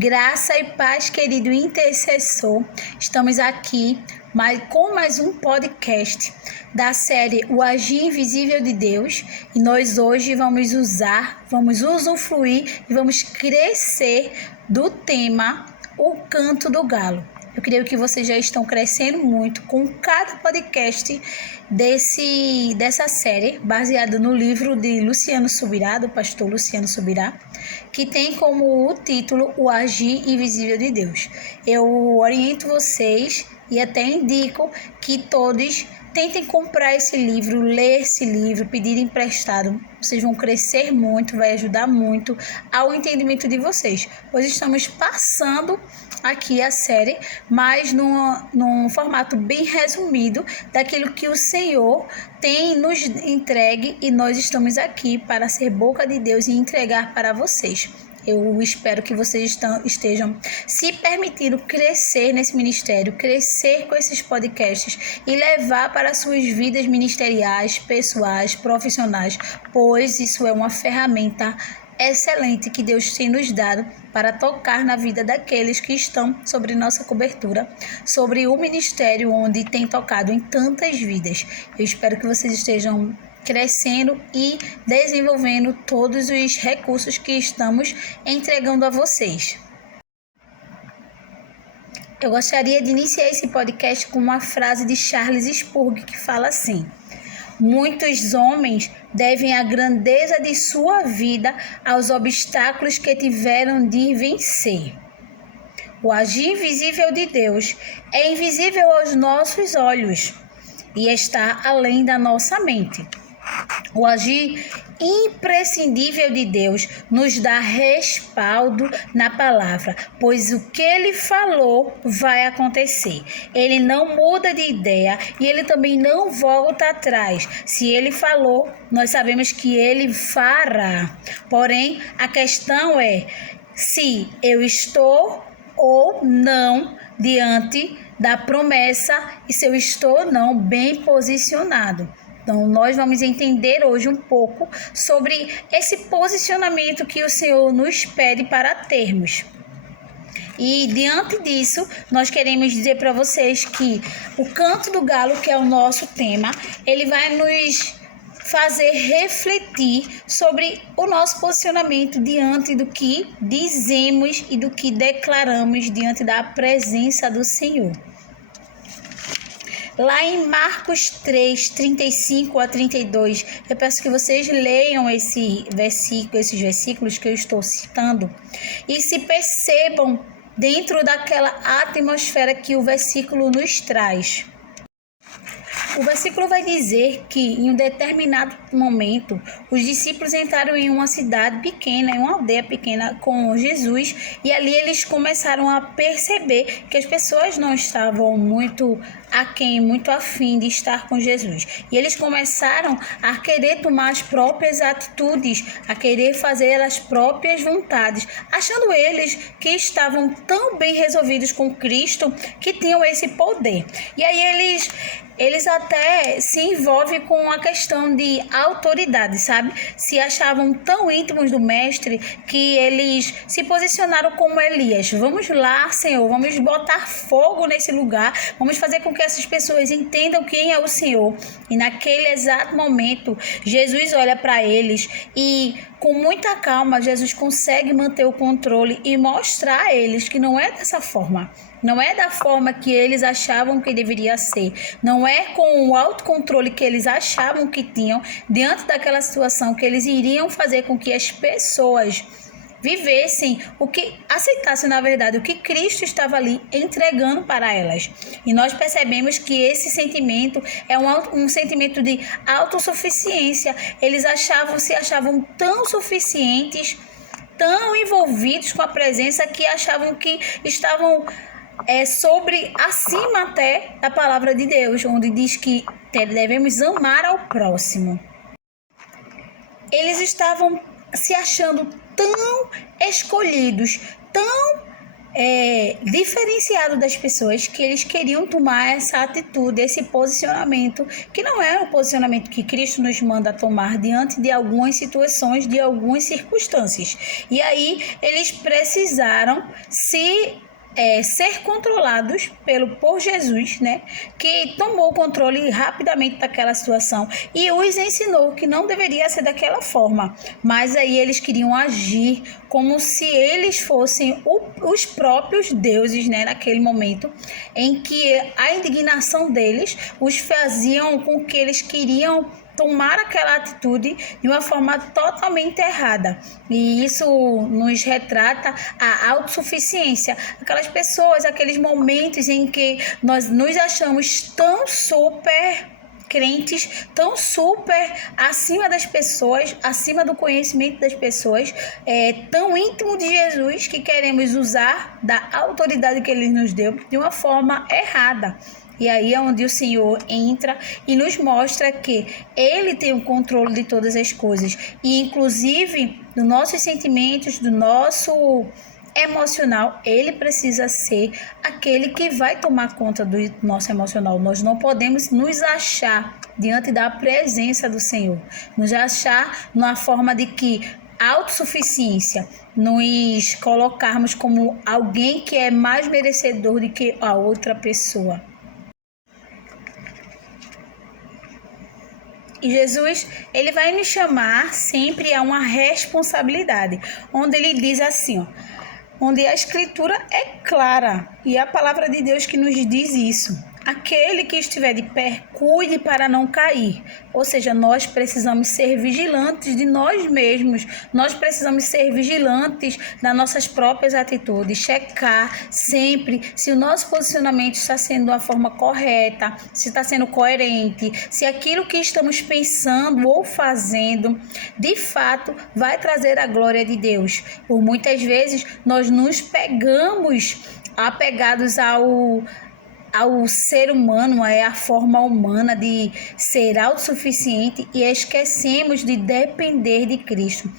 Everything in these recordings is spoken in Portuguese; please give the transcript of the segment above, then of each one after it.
Graça e paz, querido intercessor. Estamos aqui com mais um podcast da série O Agir Invisível de Deus. E nós hoje vamos usufruir e vamos crescer do tema O Canto do Galo. Eu creio que vocês já estão crescendo muito com cada podcast dessa série, baseada no livro de Luciano Subirá, do pastor Luciano Subirá, que tem como o título O Agir Invisível de Deus. Eu oriento vocês e até indico que todos tentem comprar esse livro, ler esse livro, pedir emprestado. Vocês vão crescer muito, vai ajudar muito ao entendimento de vocês, pois estamos passando aqui a série, mas num formato bem resumido daquilo que o Senhor tem nos entregue, e nós estamos aqui para ser boca de Deus e entregar para vocês. Eu espero que vocês estejam se permitindo crescer nesse ministério, crescer com esses podcasts e levar para suas vidas ministeriais, pessoais, profissionais, pois isso é uma ferramenta excelente que Deus tem nos dado para tocar na vida daqueles que estão sobre nossa cobertura, sobre o ministério onde tem tocado em tantas vidas. Eu espero que vocês estejam crescendo e desenvolvendo todos os recursos que estamos entregando a vocês. Eu gostaria de iniciar esse podcast com uma frase de Charles Spurgeon que fala assim: muitos homens devem a grandeza de sua vida aos obstáculos que tiveram de vencer. O agir invisível de Deus é invisível aos nossos olhos e está além da nossa mente. O agir imprescindível de Deus nos dá respaldo na palavra, pois o que ele falou vai acontecer. Ele não muda de ideia e ele também não volta atrás. Se ele falou, nós sabemos que ele fará. Porém, a questão é se eu estou ou não diante da promessa e se eu estou ou não bem posicionado. Então, nós vamos entender hoje um pouco sobre esse posicionamento que o Senhor nos pede para termos. E, diante disso, nós queremos dizer para vocês que o Canto do Galo, que é o nosso tema, ele vai nos fazer refletir sobre o nosso posicionamento diante do que dizemos e do que declaramos diante da presença do Senhor. Lá em Marcos 3, 35 a 32, eu peço que vocês leiam esses versículos que eu estou citando e se percebam dentro daquela atmosfera que o versículo nos traz. O versículo vai dizer que em um determinado momento os discípulos entraram em uma cidade pequena, em uma aldeia pequena com Jesus, e ali eles começaram a perceber que as pessoas não estavam muito afim de estar com Jesus. E eles começaram a querer tomar as próprias atitudes, a querer fazer as próprias vontades, achando eles que estavam tão bem resolvidos com Cristo que tinham esse poder. E aí eles até se envolvem com a questão de autoridade, sabe? Se achavam tão íntimos do mestre que eles se posicionaram como Elias. Vamos lá, Senhor, vamos botar fogo nesse lugar, vamos fazer com que essas pessoas entendam quem é o Senhor. E naquele exato momento, Jesus olha para eles e, com muita calma, Jesus consegue manter o controle e mostrar a eles que não é dessa forma. Não é da forma que eles achavam que deveria ser. Não é com o autocontrole que eles achavam que tinham diante daquela situação que eles iriam fazer com que as pessoas vivessem aceitassem, na verdade, o que Cristo estava ali entregando para elas. E nós percebemos que esse sentimento é um sentimento de autossuficiência. Eles se achavam tão suficientes, tão envolvidos com a presença, que achavam que estavam acima até da palavra de Deus, onde diz que devemos amar ao próximo. Eles estavam se achando tão escolhidos, tão diferenciado das pessoas, que eles queriam tomar essa atitude, esse posicionamento, que não é o posicionamento que Cristo nos manda tomar diante de algumas situações, de algumas circunstâncias. E aí eles precisaram ser controlados por Jesus, né? Que tomou o controle rapidamente daquela situação e os ensinou que não deveria ser daquela forma. Mas aí eles queriam agir como se eles fossem os próprios deuses, né? Naquele momento em que a indignação deles os faziam com que eles queriam tomar aquela atitude de uma forma totalmente errada. E isso nos retrata a autossuficiência. Aquelas pessoas, aqueles momentos em que nós nos achamos tão super crentes, tão super acima das pessoas, acima do conhecimento das pessoas, tão íntimo de Jesus, que queremos usar da autoridade que Ele nos deu de uma forma errada. E aí é onde o Senhor entra e nos mostra que Ele tem o controle de todas as coisas. E inclusive dos nossos sentimentos, do nosso emocional, Ele precisa ser aquele que vai tomar conta do nosso emocional. Nós não podemos nos achar diante da presença do Senhor. Nos achar numa forma de que autossuficiência, nos colocarmos como alguém que é mais merecedor do que a outra pessoa. E Jesus, ele vai nos chamar sempre a uma responsabilidade, onde ele diz assim, onde a escritura é clara, e é a palavra de Deus que nos diz isso. Aquele que estiver de pé, cuide para não cair. Ou seja, nós precisamos ser vigilantes de nós mesmos. Nós precisamos ser vigilantes das nossas próprias atitudes. Checar sempre se o nosso posicionamento está sendo de uma forma correta, se está sendo coerente, se aquilo que estamos pensando ou fazendo, de fato, vai trazer a glória de Deus. Por muitas vezes, nós nos pegamos apegados ao ser humano, a forma humana de ser autossuficiente, e esquecemos de depender de Cristo.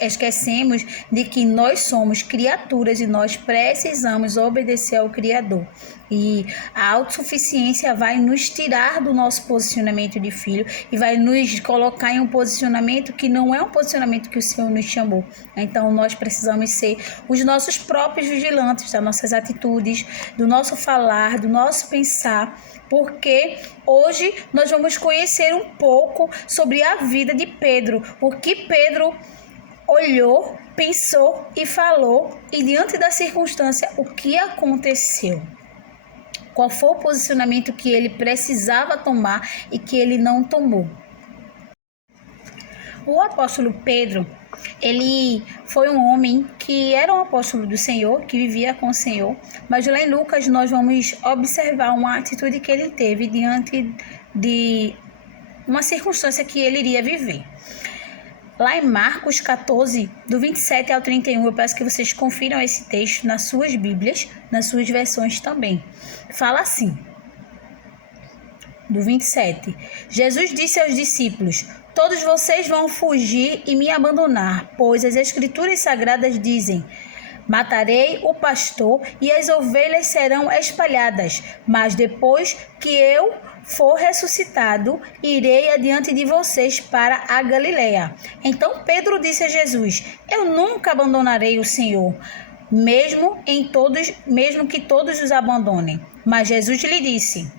Esquecemos de que nós somos criaturas e nós precisamos obedecer ao Criador. E a autossuficiência vai nos tirar do nosso posicionamento de filho e vai nos colocar em um posicionamento que não é um posicionamento que o Senhor nos chamou. Então nós precisamos ser os nossos próprios vigilantes das nossas atitudes, do nosso falar, do nosso pensar, porque hoje nós vamos conhecer um pouco sobre a vida de Pedro, o que Pedro olhou, pensou e falou, e diante da circunstância, o que aconteceu. Qual foi o posicionamento que ele precisava tomar e que ele não tomou. O apóstolo Pedro, ele foi um homem que era um apóstolo do Senhor, que vivia com o Senhor, mas lá em Lucas nós vamos observar uma atitude que ele teve diante de uma circunstância que ele iria viver. Lá em Marcos 14, do 27 ao 31, eu peço que vocês confiram esse texto nas suas Bíblias, nas suas versões também. Fala assim, do 27. Jesus disse aos discípulos: todos vocês vão fugir e me abandonar, pois as Escrituras Sagradas dizem: matarei o pastor e as ovelhas serão espalhadas, mas depois que eu for ressuscitado, irei adiante de vocês para a Galileia. Então Pedro disse a Jesus: eu nunca abandonarei o Senhor, mesmo que todos os abandonem. Mas Jesus lhe disse: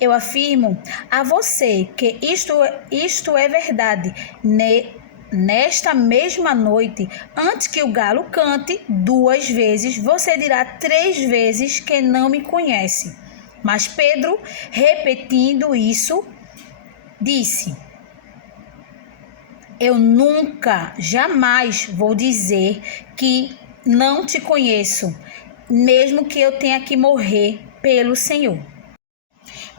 eu afirmo a você que isto é verdade. Nesta mesma noite, antes que o galo cante 2 vezes, você dirá 3 vezes que não me conhece. Mas Pedro, repetindo isso, disse: eu nunca, jamais vou dizer que não te conheço, mesmo que eu tenha que morrer pelo Senhor.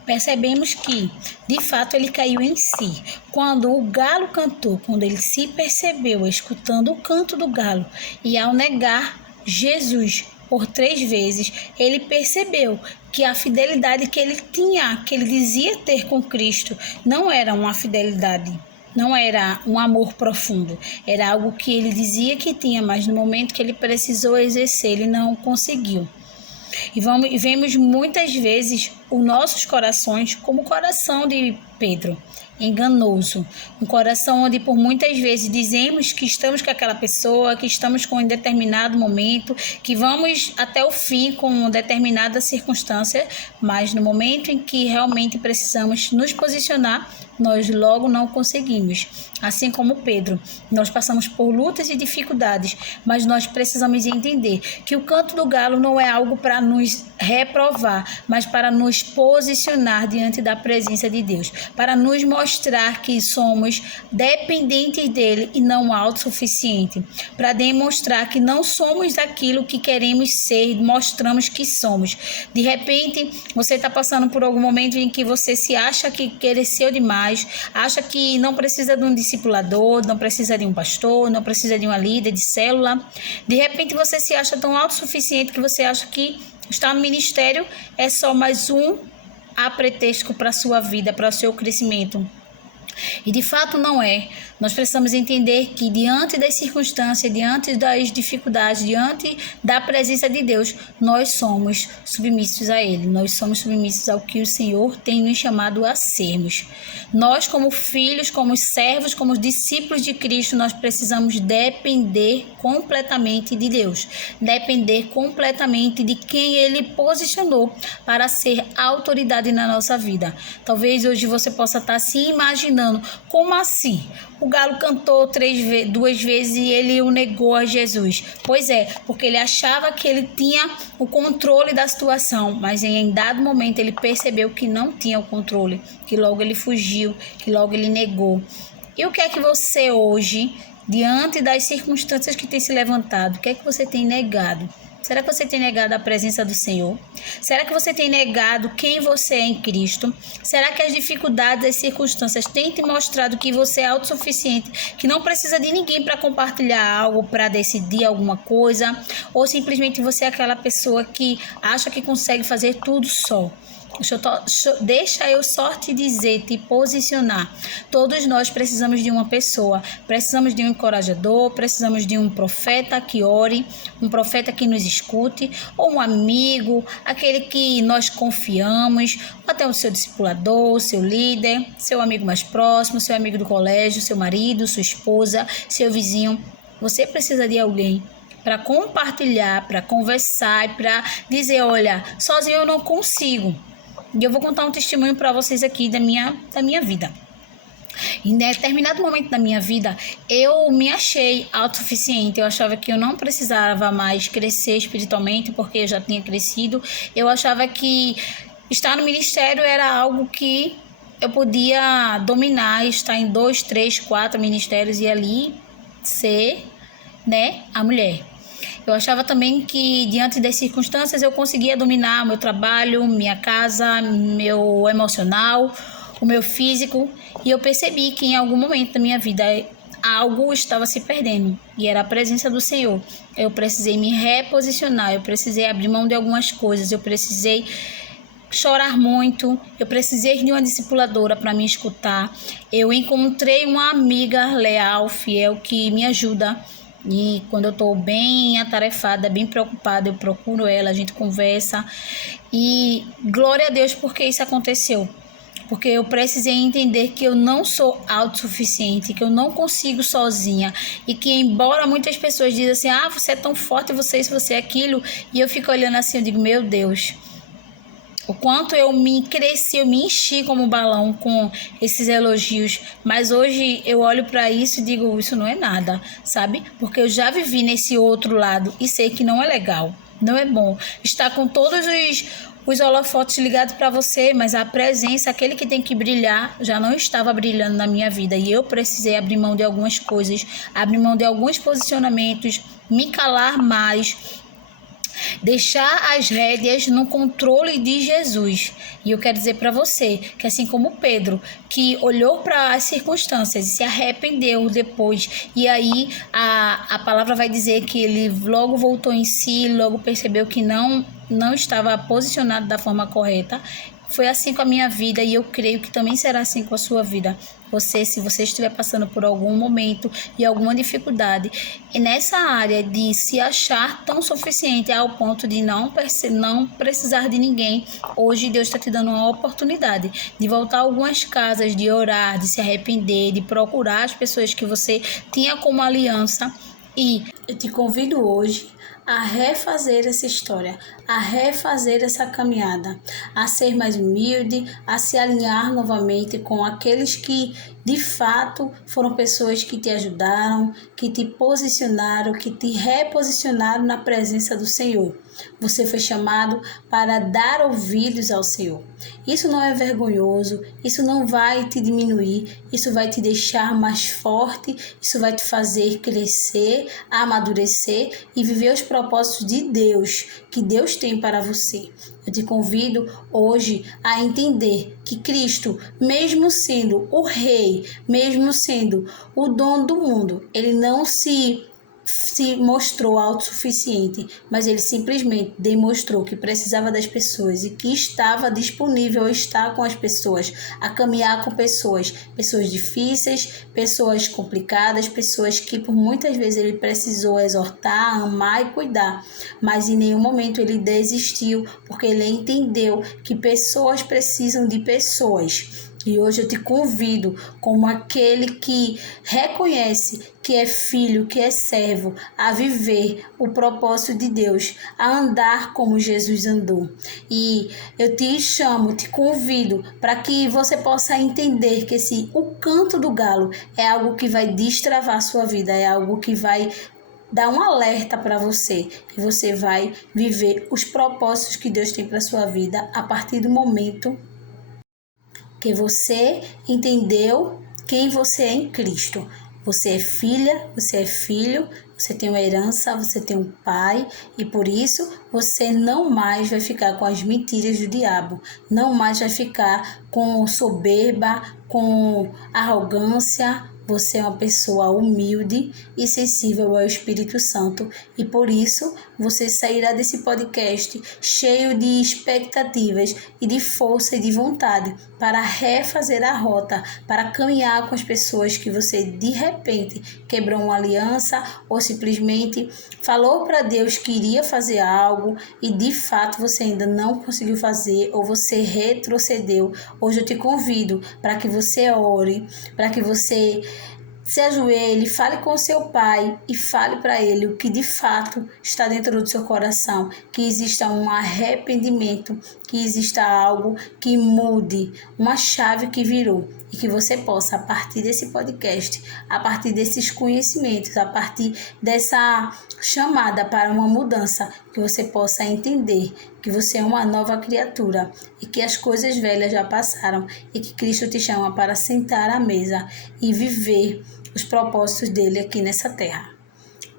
Percebemos que, de fato, ele caiu em si. Quando o galo cantou, quando ele se percebeu escutando o canto do galo, e ao negar Jesus por 3 vezes, ele percebeu que a fidelidade que ele tinha, que ele dizia ter com Cristo, não era uma fidelidade Não era um amor profundo, era algo que ele dizia que tinha, mas no momento que ele precisou exercer, ele não conseguiu. E vemos muitas vezes os nossos corações como o coração de Pedro, enganoso. Um coração onde por muitas vezes dizemos que estamos com aquela pessoa, que estamos com um determinado momento, que vamos até o fim com uma determinada circunstância, mas no momento em que realmente precisamos nos posicionar, nós logo não conseguimos. Assim como Pedro, nós passamos por lutas e dificuldades, mas nós precisamos entender que o canto do galo não é algo para nos reprovar, mas para nos posicionar diante da presença de Deus, para nos mostrar que somos dependentes dele e não autossuficientes, para demonstrar que não somos aquilo que queremos ser e mostramos que somos. De repente, você está passando por algum momento em que você se acha que cresceu demais, acha que não precisa de um discipulador, não precisa de um pastor, não precisa de uma líder de célula. De repente você se acha tão autossuficiente que você acha que estar no ministério é só mais um pretexto para a sua vida, para o seu crescimento. E de fato não é. Nós precisamos entender que diante das circunstâncias, diante das dificuldades, diante da presença de Deus, nós somos submissos a Ele. Nós somos submissos ao que o Senhor tem nos chamado a sermos. Nós, como filhos, como servos, como discípulos de Cristo, nós precisamos depender completamente de Deus. Depender completamente de quem Ele posicionou para ser autoridade na nossa vida. Talvez hoje você possa estar se imaginando, como assim? O galo cantou 2 vezes e ele o negou a Jesus. Pois é, porque ele achava que ele tinha o controle da situação, mas em dado momento ele percebeu que não tinha o controle, que logo ele fugiu, que logo ele negou. E o que é que você hoje, diante das circunstâncias que tem se levantado, o que é que você tem negado? Será que você tem negado a presença do Senhor? Será que você tem negado quem você é em Cristo? Será que as dificuldades, as circunstâncias têm te mostrado que você é autossuficiente, que não precisa de ninguém para compartilhar algo, para decidir alguma coisa? Ou simplesmente você é aquela pessoa que acha que consegue fazer tudo só? Deixa eu só te dizer, te posicionar. Todos nós precisamos de uma pessoa, precisamos de um encorajador, precisamos de um profeta que ore, um profeta que nos escute, ou um amigo, aquele que nós confiamos, ou até o seu discipulador, seu líder, seu amigo mais próximo, seu amigo do colégio, seu marido, sua esposa, seu vizinho. Você precisa de alguém para compartilhar, para conversar e para dizer, olha, sozinho eu não consigo. E eu vou contar um testemunho para vocês aqui da minha vida. Em determinado momento da minha vida, eu me achei autossuficiente. Eu achava que eu não precisava mais crescer espiritualmente, porque eu já tinha crescido. Eu achava que estar no ministério era algo que eu podia dominar, estar em 2, 3, 4 ministérios e ali ser, a mulher. Eu achava também que, diante das circunstâncias, eu conseguia dominar meu trabalho, minha casa, meu emocional, o meu físico. E eu percebi que, em algum momento da minha vida, algo estava se perdendo. E era a presença do Senhor. Eu precisei me reposicionar, eu precisei abrir mão de algumas coisas, eu precisei chorar muito, eu precisei de uma discipuladora para me escutar. Eu encontrei uma amiga leal, fiel, que me ajuda. E quando eu estou bem atarefada, bem preocupada, eu procuro ela, a gente conversa. E glória a Deus porque isso aconteceu. Porque eu precisei entender que eu não sou autossuficiente, que eu não consigo sozinha. E que embora muitas pessoas dizem assim, você é tão forte, você é isso, você é aquilo. E eu fico olhando assim, eu digo, meu Deus, o quanto eu me cresci, eu me enchi como balão com esses elogios. Mas hoje eu olho para isso e digo, isso não é nada, sabe? Porque eu já vivi nesse outro lado e sei que não é legal, não é bom. Estar com todos os holofotes ligados para você, mas a presença, aquele que tem que brilhar, já não estava brilhando na minha vida. E eu precisei abrir mão de algumas coisas, abrir mão de alguns posicionamentos, me calar mais, deixar as rédeas no controle de Jesus. E eu quero dizer para você que, assim como Pedro, que olhou para as circunstâncias e se arrependeu depois, e aí a palavra vai dizer que ele logo voltou em si, logo percebeu que não estava posicionado da forma correta, Foi assim com a minha vida e eu creio que também será assim com a sua vida. Se você estiver passando por algum momento e alguma dificuldade, e nessa área de se achar tão suficiente ao ponto de não precisar de ninguém, hoje Deus está te dando uma oportunidade de voltar a algumas casas, de orar, de se arrepender, de procurar as pessoas que você tinha como aliança. E eu te convido hoje a refazer essa história, a refazer essa caminhada, a ser mais humilde, a se alinhar novamente com aqueles que de fato foram pessoas que te ajudaram, que te posicionaram, que te reposicionaram na presença do Senhor. Você foi chamado para dar ouvidos ao Senhor. Isso não é vergonhoso, isso não vai te diminuir, isso vai te deixar mais forte, isso vai te fazer crescer, amadurecer e viver os propósitos de Deus, que Deus tem para você. Eu te convido hoje a entender que Cristo, mesmo sendo o Rei, mesmo sendo o dono do mundo, ele não se mostrou autossuficiente, mas ele simplesmente demonstrou que precisava das pessoas e que estava disponível a estar com as pessoas, a caminhar com pessoas difíceis, pessoas complicadas, pessoas que por muitas vezes ele precisou exortar, amar e cuidar, mas em nenhum momento ele desistiu, porque ele entendeu que pessoas precisam de pessoas. E hoje eu te convido, como aquele que reconhece que é filho, que é servo, a viver o propósito de Deus, a andar como Jesus andou. E eu te chamo, te convido para que você possa entender que o canto do galo é algo que vai destravar a sua vida, é algo que vai dar um alerta para você, que você vai viver os propósitos que Deus tem para sua vida a partir do momento que você entendeu quem você é em Cristo. Você é filha, você é filho, você tem uma herança, você tem um pai e por isso você não mais vai ficar com as mentiras do diabo, não mais vai ficar com soberba, com arrogância. Você é uma pessoa humilde e sensível ao Espírito Santo e por isso você sairá desse podcast cheio de expectativas e de força e de vontade para refazer a rota, para caminhar com as pessoas que você de repente quebrou uma aliança ou simplesmente falou para Deus que iria fazer algo e de fato você ainda não conseguiu fazer ou você retrocedeu. Hoje eu te convido para que você ore, para que você se ajoelhe, fale com seu pai e fale para ele o que de fato está dentro do seu coração, que exista um arrependimento, que exista algo que mude, uma chave que virou e que você possa, a partir desse podcast, a partir desses conhecimentos, a partir dessa chamada para uma mudança, que você possa entender que você é uma nova criatura e que as coisas velhas já passaram e que Cristo te chama para sentar à mesa e viver os propósitos dele aqui nessa terra.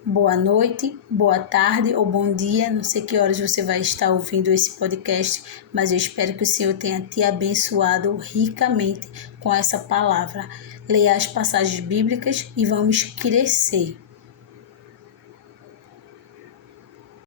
Boa noite, boa tarde ou bom dia, não sei que horas você vai estar ouvindo esse podcast, mas eu espero que o Senhor tenha te abençoado ricamente com essa palavra. Leia as passagens bíblicas e vamos crescer.